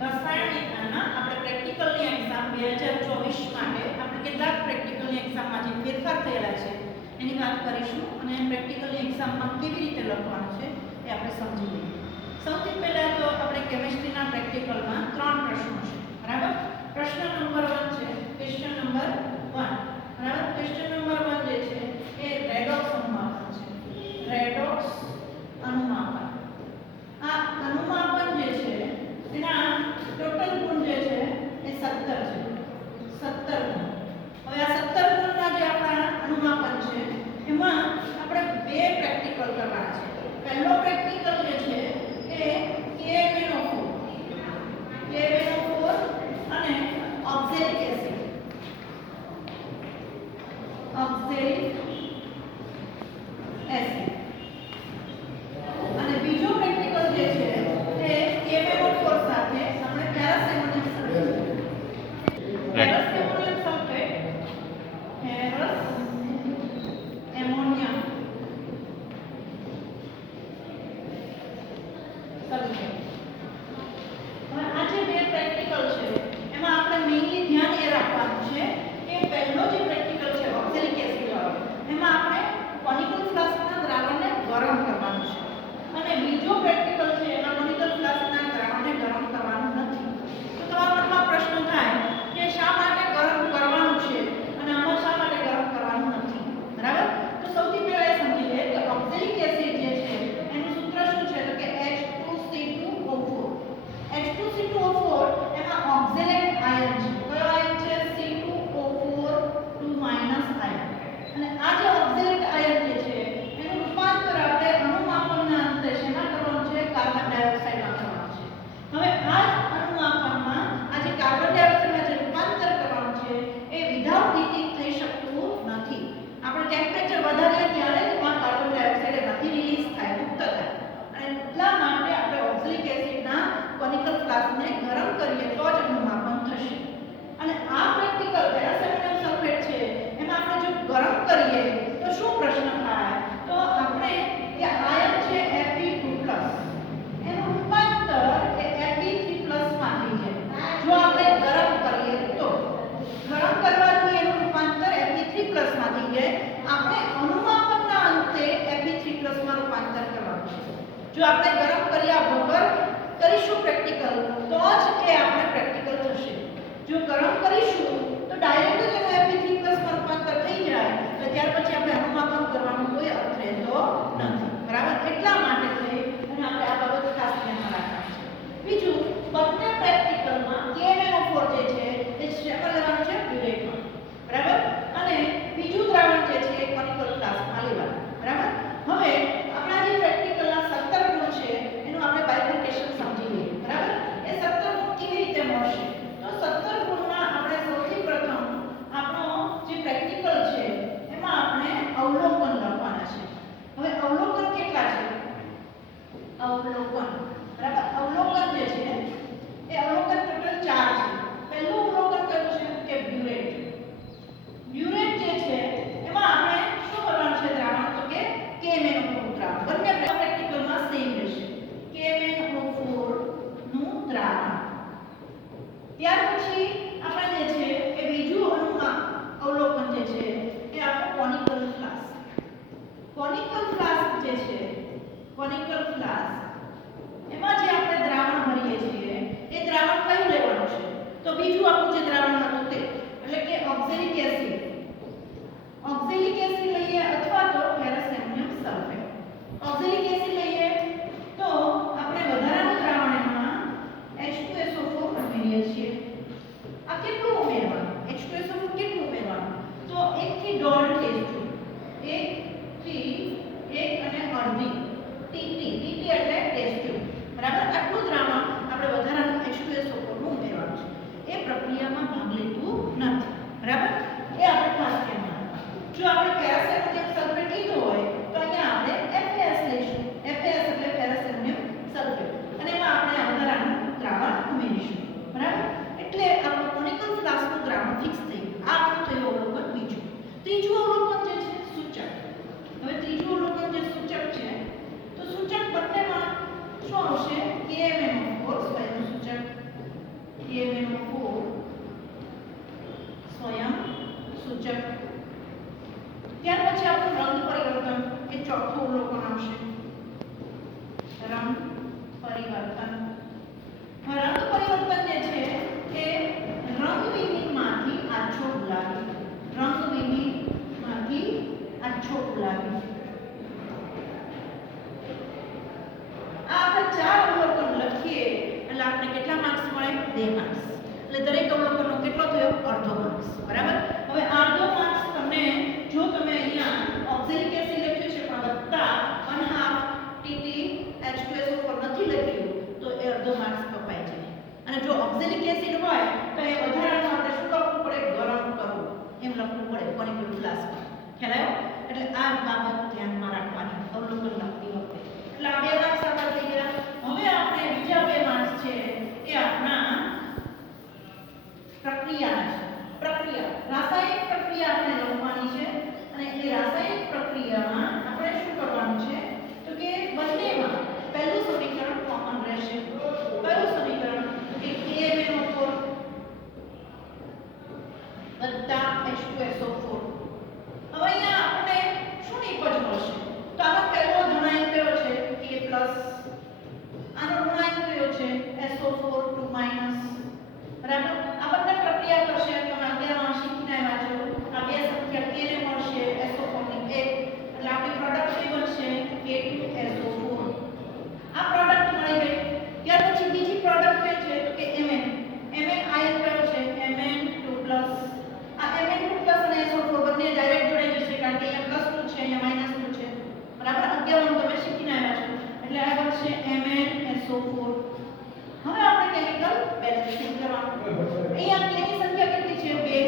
રસાયણ વિજ્ઞાનના આપણે પ્રેક્ટિકલની એક્ઝામ 2024 માટે આપણે કેટલાક પ્રેક્ટિકલની એક્ઝામમાં જે ફેરફાર થયેલા છે એની વાત કરીશું અને પ્રેક્ટિકલની એક્ઝામમાં કેવી રીતે લખવાનું છે એ આપણે સમજી લઈએ. સૌથી પહેલા તો આપણે કેમિસ્ટ્રીના પ્રેક્ટિકલમાં 3 પ્રશ્નો છે. બરાબર? પ્રશ્ન નંબર 1 છે ક્વેશ્ચન નંબર 1. બરાબર? ક્વેશ્ચન નંબર 1 જે છે એ રેડોક્સ અનુમાપન છે. રેડોક્સ અનુમાપન. આ અનુમાપન જે છે એના ટોટલ ગુણ જે છે એ 17 છે. 17 ગુણ. હવે આ 17 ગુણના જે આપણા અનુમાપન છે એમાં આપણે બે પ્રેક્ટિકલ કરવાના છે. પહેલો પ્રેક્ટિકલ જે છે એ KMnO4 અને ઓક્ઝેલિક એસિડ અને બીજો પ્રેક્ટિકલ જે છે એ KMnO4 સાથે આપણે પેરાસેમોનિયમ સલ્ફેટ હવે આ જે બે પ્રેક્ટિકલ છે એમાં આપણે મેઇનલી ધ્યાન એ રાખવાનું છે કે પહેલો જે પ્રેક્ટિકલ છે ઓક્ઝેલિક એસિડ વાળો એમાં આપણે કોનિકલ ફ્લાસ્કના દ્રાવણને ગરમ કરવાનું છે અને બીજો પ્રેક્ટિકલ છે એમાં કોનિકલ ફ્લાસ્કના દ્રાવણને ગરમ કરવાનું નથી. તો તમારા મનમાં પ્રશ્ન થાય કે શા માટે ગરમ કરવાનું છે અને આમાં શા માટે ગરમ કરવાનું નથી. બરાબર? તો સૌથી પહેલા એ સમજી લઈએ કે ઓક્ઝેલિક એસિડ જે છે એનું સૂત્ર શું છે તો કે H2C2O4. H2C2O4 એમાં ઓક્ઝેલેટ આયન છે. કયો આયન છે? C2O4 2- ion. અને આ જે ઓક્ઝેલેટ આયન જે છે એનું રૂપાંતર આપણે અણુમાપનના અંતે શેમાં કરવાનું છે? કાર્બન ડાયોક્સાઇડમાં કરવાનું છે. હવે આ જ અણુમાપનમાં આ જે કાર્બન ડાયોક્સાઇડમાં જે રૂપાંતર કરવાનું છે એ વિધાઉટ હીટિંગ થઈ શકતું નથી. આપણે ટેમ્પરેચર વધારીએ ત્યારે જ આ કાર્બન ડાયોક્સાઇડ એમાંથી રિલીઝ થાય, મુક્ત થાય. અને એટલા માટે આપણે ઓક્ઝેલિક એસિડના કોનિકલ ફ્લાસ્કને ગરમ કરીએ તો જ અણુમાપન થશે. અને આ પ્રેક્ટિકલ પેરાસેમોનિયમ સલ્ફેટ છે એમાં આપણે જો ગરમ કરીએ તો શું પ્રશ્ન થાય? તો આપણે કે આયન છે Fe2+ એનું રૂપાંતર એ Fe3+ માં થઈ જાય. જો આપણે ગરમ કરીએ તો ગરમ કરવાથી એનું રૂપાંતર Fe3+ માં થઈ જાય. આપણે અણુમાપનના અંતે Fe3+ માં રૂપાંતર કરવાનું છે. જો આપણે ગરમ કર્યા વગર કરીશું પ્રેક્ટિકલ તો જ એ આપણે પ્રેક્ટિકલ થશે. જો ગરમ કરીશું તો ડાયરેક્ટ જ એનું Fe3+ માં રૂપાંતર થઈ જાય તો ત્યાર પછી આપણે અણુમાપન કરવાનો કોઈ અર્થ રહેતો નથી. બરાબર? એટલા માટે થઈ અને આપણે આ બાબત ખાસ ધ્યાનમાં રાખવાની છે. બીજું, બંને પ્રેક્ટિકલમાં KMnO4 જે છે એ શેમાં લેવાનું છે? બ્યુરેટમાં. બરાબર? અને બીજું દ્રાવણ જે છે એ કોનિકલ ફ્લાસ્કમાં લેવાનું. બરાબર? હવે આપણા જે પ્રેક્ટિકલના 17 ગુણ છે એનું આપણે બાયફર્કેશન સમજી લઈએ. બરાબર? એ 17 ગુણ કેવી રીતે મળશે? તો 17 ગુણમાં આપણે સૌથી પ્રથમ આપણો જે પ્રેક્ટિકલ છે એમાં આપણે અવલોકન લખવાના છે. હવે અવલોકન કેટલા છે? અવલોકન. બરાબર? અવલોકન જે છે એ અવલોકન ટોટલ 4 છે. પહેલું અવલોકન કયું છે? કે 2 માર્ક્સ. એટલે દરેક અવલોકનનો કેટલો થયો? અડધો માર્ક્સ. બરાબર. હવે અડધો માર્ક્સ તમને જો તમે અહીંયા ઓક્સિલિક એસિડ લખ્યું છે પણ વત્તા 1/2 ટીટી H2SO4 નથી લખ્યું તો એ અડધો માર્ક્સ કપાઈ જાય. અને જો ઓક્સિલિક એસિડ હોય તો એ વધારાનું આપણે શું લખવું પડે? ગરમ કરવું એમ લખવું પડે કોનિકલ ફ્લાસ્કમાં. ખ્યાલ આવ્યો? એટલે આ બાબત ધ્યાનમાં રાખવાની અવલોકન લખતી વખતે. એટલે આ 2 માર્ક્સ આપણા થઈ ગયા. હવે આપણે બીજા 2 માર્ક્સ છે એ આપણા પ્રક્રિયાના છે. પ્રક્રિયા રાસાયણિક પ્રક્રિયા આપણે લખવાની છે અને એ રાસાયણિક પ્રક્રિયામાં આપણે શું કરવાનું છે તો કે બંનેમાં પહેલું સમીકરણ કોમન રહેશે. કયું સમીકરણ? કે KMnO4 H2SO4. હવે અહીંયા આપણે શું નિપજ મળશે? તો આનો પહેલો ધનાયક કયો છે? K+. આનો ઋણાયક કયો છે? SO4 2-. બરાબર. આ બંને પ્રક્રિયા કરશે. તમે 11 માં શીખીને આવ્યા છો. આ બે સંખ્યા K ને મળશે SO4 ની 1 એટલે આપણી પ્રોડક્ટ કઈ બનશે? K2SO4. આ પ્રોડક્ટ મળી ગઈ. ત્યાર પછી બીજી પ્રોડક્ટ કઈ છે તો કે Mn. Mn આયન કયો છે? Mn2+. આ Mn2+ અને SO4 બંને ડાયરેક્ટ જોડાઈ જશે કારણ કે અહીંયા +2 છે અહીંયા -2 છે. બરાબર. 11 તમે શીખીને આવ્યા છો એટલે આ બનશે MnSO4. હવે આપણે કેમિકલ બેલેન્સિંગ કરવાનું. અહીંયા K ની સંખ્યા કેટલી છે? 2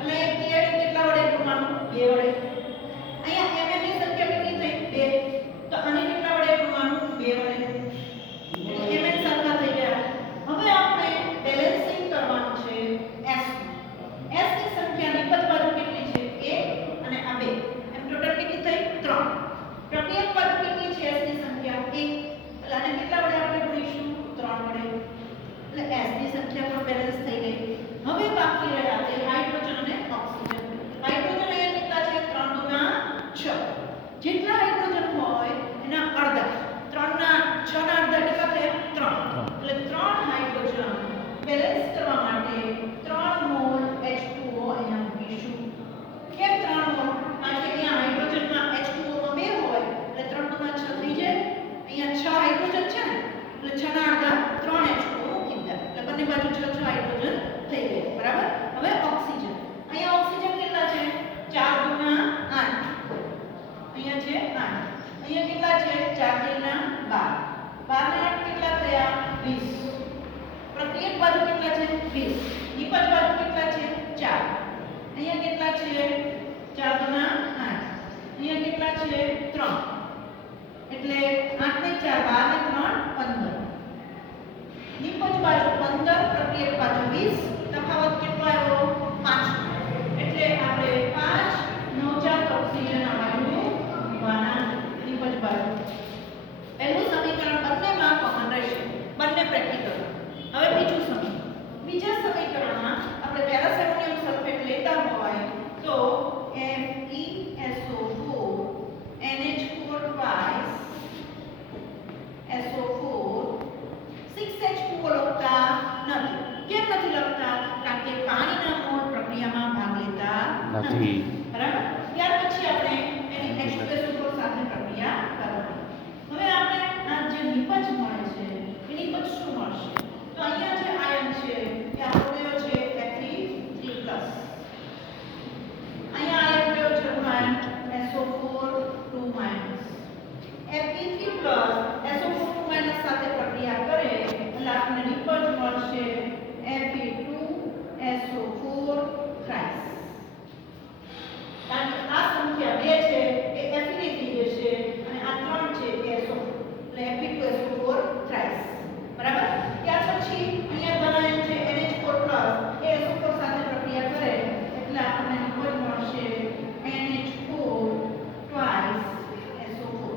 અને K કેટલા વડે ગુણવાનું? 2 વડે. અહીંયા Mn ની સંખ્યા કેટલી થઈ? 2 તો આને કેટલા વડે ગુણવાનું? 2 વડે. એટલે Mn સરખા થઈ ગયા. હવે આપણે બેલેન્સિંગ કરવાનું છે S. S ની સંખ્યા નિપજ બાજુ કેટલી છે? 1 અને આ 2 એમ ટોટલ કેટલી થઈ? 3. પ્રક્રિયક બાજુ કેટલી છે? S ની સંખ્યા 1 એટલે આને કેટલા વડે આપણે ગુણીશું? 3 વડે. એટલે S ની સંખ્યા પણ બેલેન્સ થઈ ગઈ. હવે બાકી રહ્યા તે હાઇડ્રોજન અને ઓક્સિજન. હાઇડ્રોજન અહીંયા કેટલા છે? 3 × 6. જેટલા હાઇડ્રોજન હોય એના અડધા. 3 ના 6 ના અડધા કેટલા થયા? 3. એટલે 3 હાઇડ્રોજન બેલેન્સ કરવા માટે 3 મોલ H2O અહીંયા મૂકીશું. કેમ 3 મોલ? કારણ કે અહીંયા હાઇડ્રોજનમાં H2O માં 2 હોય એટલે 3 × 6 થઈ જાય. અહીંયા 6 હાઇડ્રોજન છે ને એટલે 6 ના અડધા 3 H2O મૂકી દીધા. એટલે બંને બાજુ 6 હાઇડ્રોજન થઈ ગયા. બરાબર. હવે ઓક્સિજન. અહીંયા ઓક્સિજન કેટલા છે? 4 × 8. અહીંયા છે 8. અહીંયા કેટલા છે? 4 × 12. 12 ને 8 કેટલા થયા? 20. પ્રક્રિયક બાજુ કેટલા છે? 20. નિપજ બાજુ કેટલા છે? 4. અહીંયા કેટલા છે? 4 × 8. અહીંયા કેટલા છે? 3. એટલે 8 ને 4 12 ને 3 15. નિપજ બાજુ 15 પ્રક્રિયક બાજુ 20. તફાવત કેટલો આવ્યો? 5. એટલે આપણે 5 નવજાત ઓક્સિજન આ બાજુ મૂકવાના નિપજ બાજુ. પહેલું સમીકરણ બંનેમાં કોમન રહેશે. બંને પ્રેક્ટિકલ. હવે બીજું સમીકરણ. બીજા સમીકરણમાં આપણે પેરાસેમોનિયમ સલ્ફેટ લેતા હોય તો FeSO4 NH4 twice SO4 6H2O લખતા નથી. કેમ નથી લખતા? કારણ કે પાણીના મોલ પ્રક્રિયામાં ભાગ લેતા નથી. બરાબર. ત્યાર પછી આપણે એની H2SO4 સાથે પ્રક્રિયા કરવાની. હવે આપણે આ જે નિપજ મળે છે એ નિપજ શું મળશે? તો અહીંયા જે આયન છે એ આપણો કયો છે? Fe3+. અહીંયા આયન કયો છે? ઋણાયન SO4 2-. Fe3+ SO4 2- સાથે પ્રક્રિયા કરે એટલે આપણને નિપજ મળશે Fe2SO4 thrice. કારણ કે આ સંખ્યા 2 છે એ Fe ની થઈ જશે અને આ 3 છે એ SO એટલે Fe2SO4 thrice. બરાબર. ત્યાર પછી અહીંયા ધનાયન છે NH4+ એ SO4 સાથે પ્રક્રિયા કરે એટલે આપણને નિપજ મળશે NH4 twice SO4.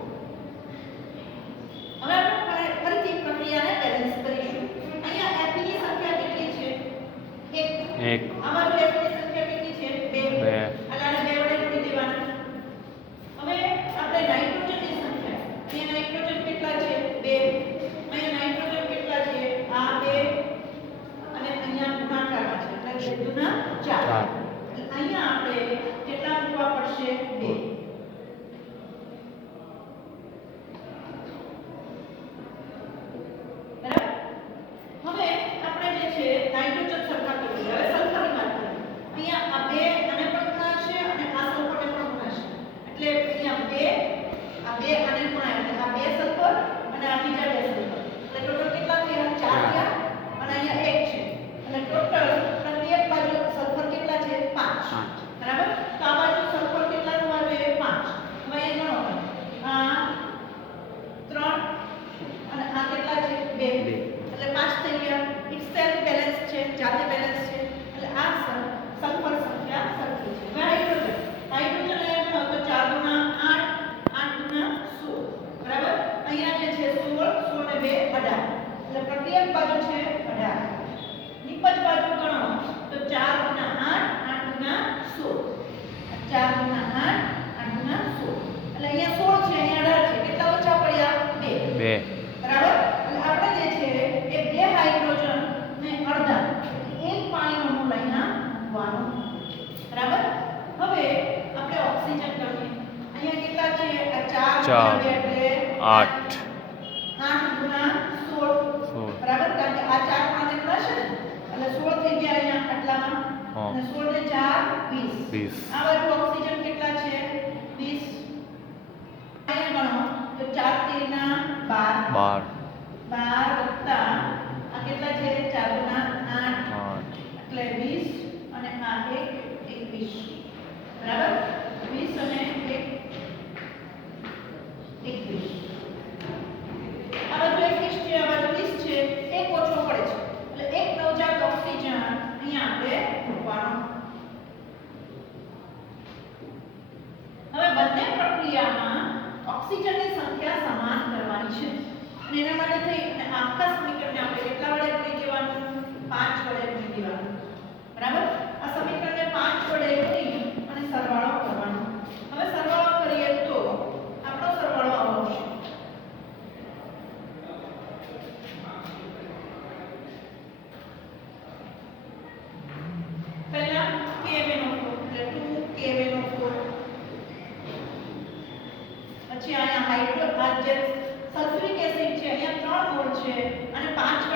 હવે આપણે ફરીથી પ્રક્રિયાને બેલેન્સ કરીશું. અહીંયા Fe ની સંખ્યા કેટલી છે? 1. આ બાજુ Fe ની સંખ્યા કેટલી છે? 2. એટલે આને 2 વડે ગુણી દેવાના. હવે આપણે નાઇટ્રોજનની સંખ્યા. અહીંયા નાઇટ્રોજન કેટલા છે? 2. અહીંયા નાઇટ્રોજન કેટલા છે? આ 2 અને અહીંયા ગુણાકારમાં છે એટલે 2 × 4. એટલે અહીંયા આપણે કેટલા મૂકવા પડશે? 2. બરાબર. હવે આપણે જે છે બાજુ છે 18, નિપજ બાજુ ગણો તો 4 ગુણ્યા 8, 8 ગુણ્યા 16, 4 ગુણ્યા 8, 8 ગુણ્યા 16, એટલે અહીંયા 16 છે, અહીંયા 18 છે, કેટલા ઓછા પડ્યા? 2. બરાબર. એટલે આપણે જે છે એ 2 હાઇડ્રોજન ને અડધા એક પાણીનો મોલ અહીંયા મૂકવાનો. બરાબર. હવે આપણે ઓક્સિજન કરીએ. અહીંયા કેટલા છે? આ 4 ગુણ્યા 2 એટલે 8, 8 ગુણ્યા 16, બરાબર. કારણ કે આ 4 પાંચ એટલા છે ને, એટલે 16 થઈ ગયા અહીંયા આટલામાં, અને 16 ને 4 20. આ બાજુ ઓક્સિજન કેટલા છે? 20. અહીંયા ગણો તો 4 3 ના 12, 12 વત્તા આ કેટલા છે? 4 ગુણ્યા 8 એટલે 20, અને આ એક 21. બરાબર. 20 અને 1 21. આ બાજુ 21 છે, આ બાજુ 20 છે, એક ઓછો પડે છે, એટલે એક નવજાત ઓક્સિજન અહીંયા આપણે મૂકવાનો. હવે બંને પ્રક્રિયામાં ઓક્સિજનની સંખ્યા સમાન કરવાની છે, અને એના માટે થઈ અને આખા સમીકરણને આપણે કેટલા વડે ગુણી દેવાનું? 5 વડે ગુણી દેવાનું. બરાબર. આ સમીકરણને 5 વડે ગુણી અને સરવાળો કરવાનો. હવે સરવાળો કરીએ તો આપણો સરવાળો આવો આવશે. પહેલા KMnO4 એટલે 2KMnO4, પછી અહીંયા હાઇડ્રો આ જે સલ્ફ્યુરિક એસિડ છે અહીંયા 3 મોલ છે અને 5